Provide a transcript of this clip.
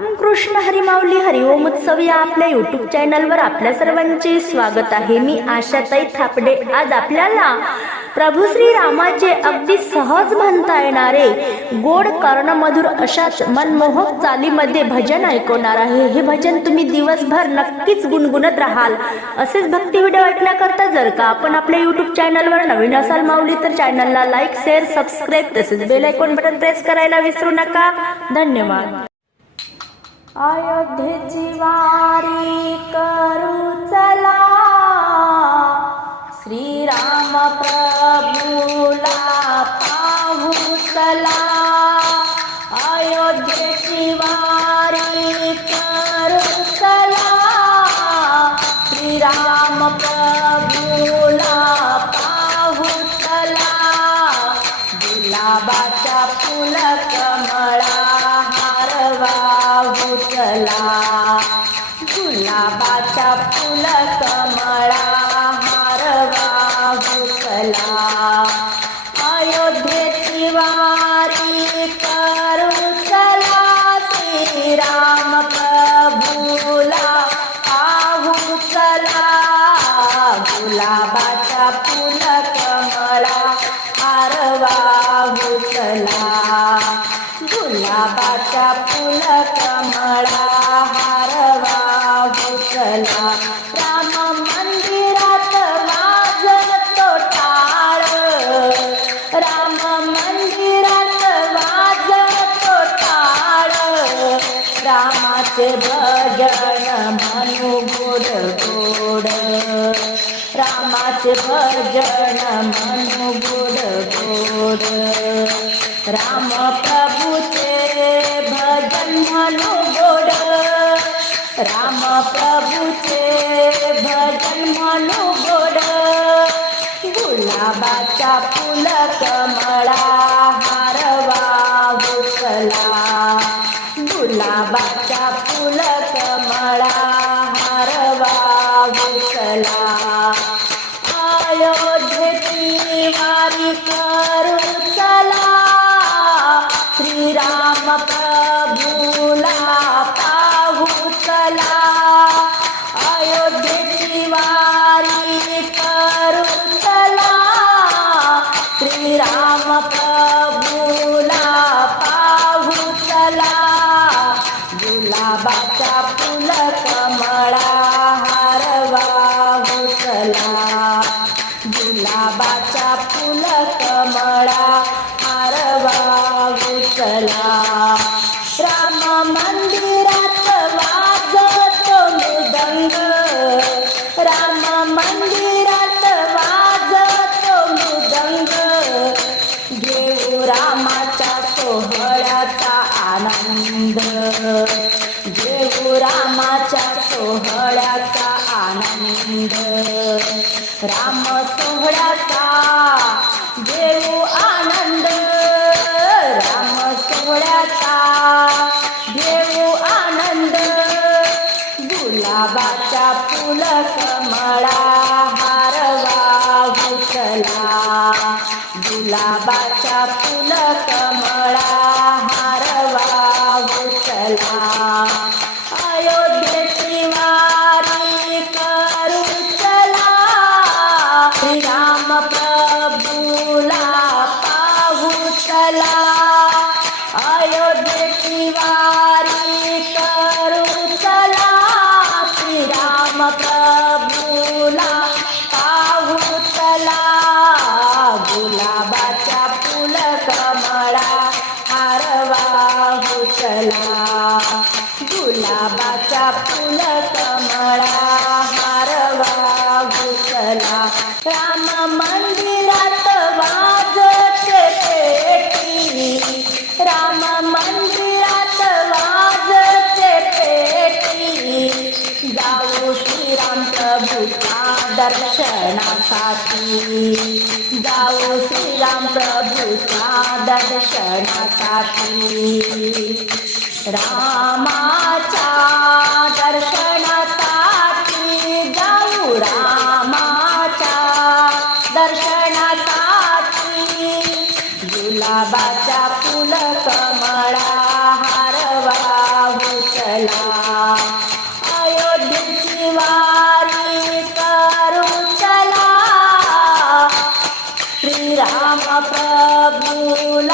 कृष्ण हरिमाऊली हरिओम उत्सव या आपल्या युट्यूब चॅनलवर आपल्या सर्वांचे स्वागत आहे. मी आशाताई थापडे. आज आपल्याला प्रभू श्री रामाचे अगदी सहज म्हणता येणारे गोड कर्णमधुर अशाच मनमोहक चालीमध्ये भजन ऐकवणार आहे. हे भजन तुम्ही दिवसभर नक्कीच गुणगुणत राहाल. असेच भक्ती व्हिडिओ ऐकण्याकरता जर का आपण आपल्या युट्यूब चॅनलवर नवीन असाल माऊली तर चॅनलला लाईक शेअर सबस्क्राईब तसेच बेल आयकॉन बटन प्रेस करायला विसरू नका. धन्यवाद. अयोध्येची वारी करू चला. श्रीराम प्रभूला पाहू चला. गुलाबाच्या फुल कमळा हारवा भुकला. अयोध्येची वारी करू चला श्रीराम प्रभूला पाहू चला गुलाबाच्या फुल कमळा हारवा भुकला. गुलाबाच्या फुल कमळा चला. राम मंदिरात वाजतो टाळ. राम मंदिरात वाजतो टाळ. रामाचे भजन म्हणू गोड गोड रामाचे भजन म्हणू राम भजन म्हणू गोड. गुलाबाचा फुल कमळा हारवा उचला गुलाबाचा फुल कमळा हारवा उचला बाबाचा फुल कमळा हारवा उचला गुलाबाचा फुल कमळा हारवा उचला राम मंदिरात वाजतो मृदंग राम मंदिरात वाजतो मृदंग घेऊ रामाच्या सोहळ्याचा आनंद. सोहळ्याचा आनंद. राम सोहळ्याचा देऊ आनंद. राम सोहळ्याचा देऊ आनंद. गुलाबाच्या फुल कमळा हारवा उचला. गुलाबाच्या फुल कमळा हारवा उचला. चला अयोध्येची वारी करू चला श्रीराम प्रभूला पाहू चला. गुलाबाच्या फुल कमळा हारवा चला. गुलाबाच्या फुल कमळा हारवा चला. राम दर्शनासाठी जाऊ श्रीराम प्रभूच्या दर्शनासाठी रामाच्या श्रीराम प्रभूला